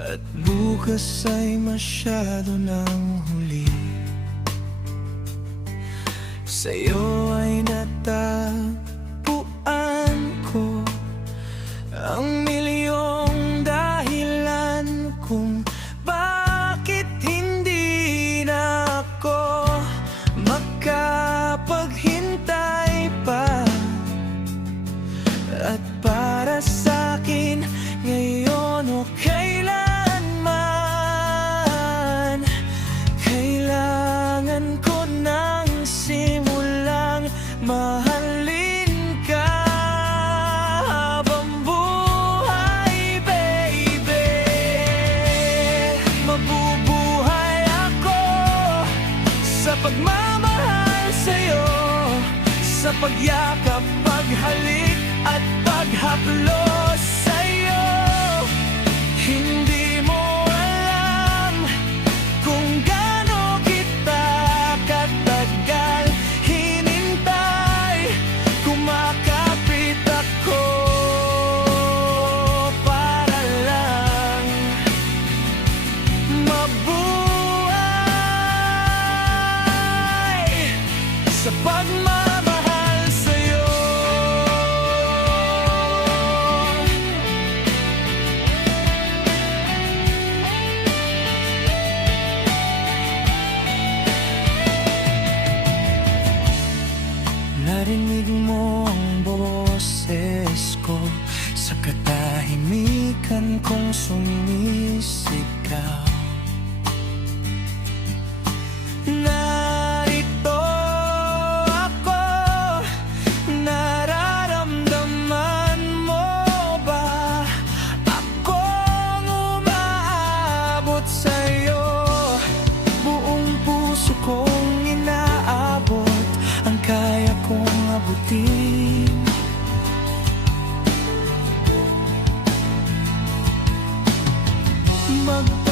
At bukas ay masyado nang huli. Sa'yo ay natagpuan ko ang milyong dahilan kung bakit hindi na ako makapaghintay pa. At para sa'kin ngayon o kailanman, kailangan ko nang simulang mahalin ka habang buhay, baby. Mabubuhay ako sa pagmamahal sa'yo, sa pagyakap, paghalik at paghaplos sa'yo. Hindi mo alam kung gaano kita katagal hinintay. Kumakapit ako para lang mabuhay sa pagmamahal sa'yo. Narinig mo ang boses ko sa katahimikan kong sumisigaw. Narito ako, nararamdaman mo ba akong umaabot sa'yo? Buong puso kong inaabot ang kaya kong abutin. Magpapalala